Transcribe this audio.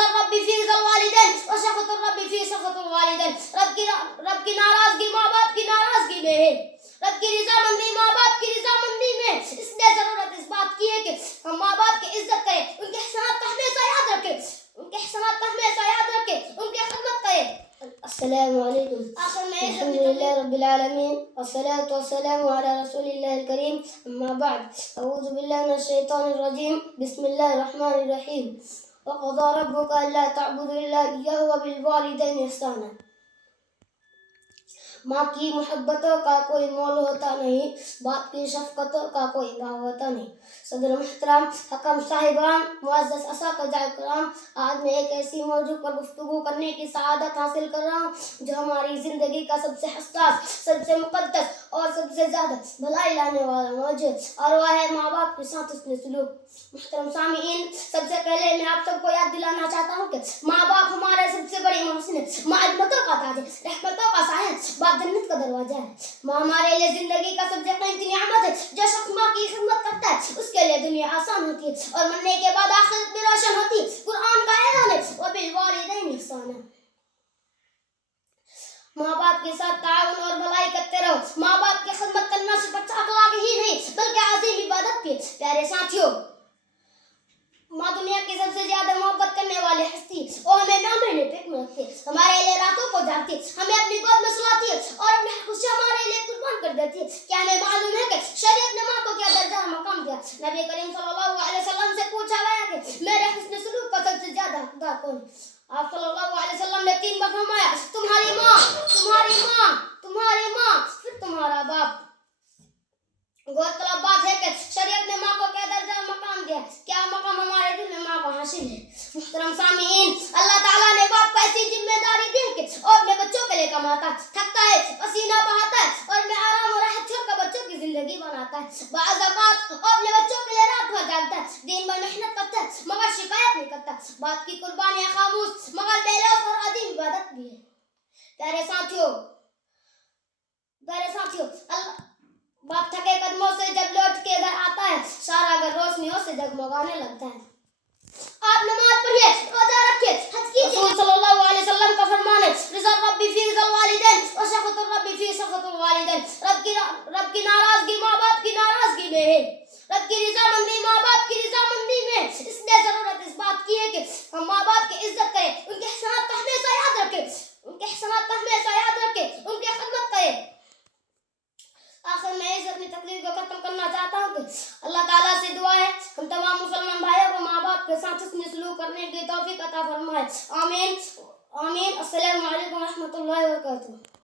رضا الرب فی رضا الوالدین وسخط الرب فی سخط الوالدین. رب کی ناراضگی ماں باپ کی ناراضگی میں ہے، رب کی رضامندی ماں باپ کی رضامندی میں. اس لیے ضرورت اس بات کی ہے کہ ہم ماں باپ کی عزت کریں، ان کے احسانات کا ہمیشہ یاد رکھیں، ان کے احسانات کا ہمیشہ یاد رکھیں، ان کی خدمت کریں. السلام علیکم. الحمد للہ رب العالمین والصلاة والسلام على رسول اللہ الکریم. اما بعد، اعوذ باللہ من الشیطان الرجیم. بسم اللہ الرحمن الرحیم. وقضى ربك الا تعبدوا الا اياه وبالوالدين احسانا. ماں کی محبتوں کا کوئی مول ہوتا نہیں، باپ کی شفقتوں کا کوئی بھاؤ ہوتا نہیں. صدر محترم، حکم صاحبان، معزز اساتذہ کرام، آج میں ایک ایسی موضوع پر گفتگو کرنے کی سعادت حاصل کر رہا ہوں جو ہماری زندگی کا سب سے حساس، سب سے مقدس اور سب سے زیادہ بھلائی لانے والا موضوع، اور وہ ہے ماں باپ کے ساتھ حسن سلوک. محترم سامعین، سب سے پہلے میں آپ سب کو یاد دلانا چاہتا ہوں کہ ماں باپ ہمارے سب سے بڑی محسن ہے، ماں عظمتوں کا تاج ہے، رحمتوں کا سایہ ہے، باپ جنت کا دروازہ ہے. ماں ہمارے لیے زندگی کا سب سے قیمتی نعمت ہے. جو شخص ماں کی خدمت کرتا ہے اس کے لیے دنیا آسان ہوتی ہے اور مرنے کے بعد آخرت بھی روشن ہوتی ہے. قرآن کا اعلان ہے وبالوالدین احسانا. ماں باپ کے ساتھ تعاون اور بھلائی کرتے رہو. ماں باپ کی خدمت کرنا صرف اچھا اخلاق ہی نہیں بلکہ عظیم عبادت بھی ہے. پیارے ساتھیوں، ماں دنیا کی سب سے زیادہ محبت کرنے والی ہستی ہے. وہ ہمیں 9 مہینے پیٹ میں رکھتی ہے، ہمارے لیے راتوں کو جاگتی ہے، ہمیں اپنی گود میں سلاتی ہے اور اپنی خوشی ہمارے لیے قربان کر دیتی ہے. کیا ہمیں معلوم ہے کہ شریعت نے ماں کو کیا درجہ اور مقام دیا؟ نبی کریم صلی اللہ علیہ وسلم سے پوچھا گیا کہ میرے حسن سلوک کا سب سے زیادہ حقدار کون ہے؟ آپ صلی اللہ علیہ وسلم نے 3 بار فرمایا، تمہاری ماں، تمہاری ماں، تمہاری ماں، پھر تمہارا باپ. غور طلب بات ہے کہ شریعت نے ماں کو کیا درجہ اور مقام دیا، کیا مقام ہمارے دل میں ماں کو حاصل ہے. محترم سامعین، اللہ تعالیٰ نے باپ کو ایسی ذمہ داری دی ہے کہ وہ اپنے بچوں کے لیے کماتا ہے، تھکتا ہے، پسینہ بہاتا ہے اور میں آرام اور راحت چھوڑ کر بچوں کی زندگی بناتا ہے. بعض اوقات وہ اپنے بچوں کے لیے رات بھر جاگتا ہے، دن بھر محنت کرتا ہے مگر شکایت نہیں کرتا. باپ کی قربانیاں خاموش مگر بے لوث اور عظیم عبادت بھی ہے. پیارے ساتھیوں، باپ تھکے قدموں سے جب لوٹ کے گھر آتا ہے، سارا گھر روشنیوں سے جگمگانے لگتا ہے. آپ نماز پڑھیے، روزہ رکھیے، حج کیجیے. رسول صلی اللہ علیہ وسلم کا فرمان ہے، رضا الرب فی رضا الوالدین وسخط الرب فی سخط الوالدین. رب کی ناراضگی ماں باپ کی ناراضگی میں ہے، رب کی رضامندی ماں باپ کی رضامندی میں. اس لیے ضرورت اس بات کی ہے کہ ہم ماں باپ کی عزت کریں، ان کے احسانات کا ہمیشہ یاد رکھیں، ان کے احسانات کا ہمیشہ یاد رکھیں، ان کی خدمت کریں. آخر میں اس اپنی تقریر کو ختم کرنا چاہتا ہوں کہ اللہ تعالیٰ سے دعا ہے ہم تمام مسلمان بھائیوں کو ماں باپ کے ساتھ حسن سلوک کرنے کی توفیق عطا فرمائے. آمین آمین. السلام علیکم ورحمۃ اللہ وبرکاتہ.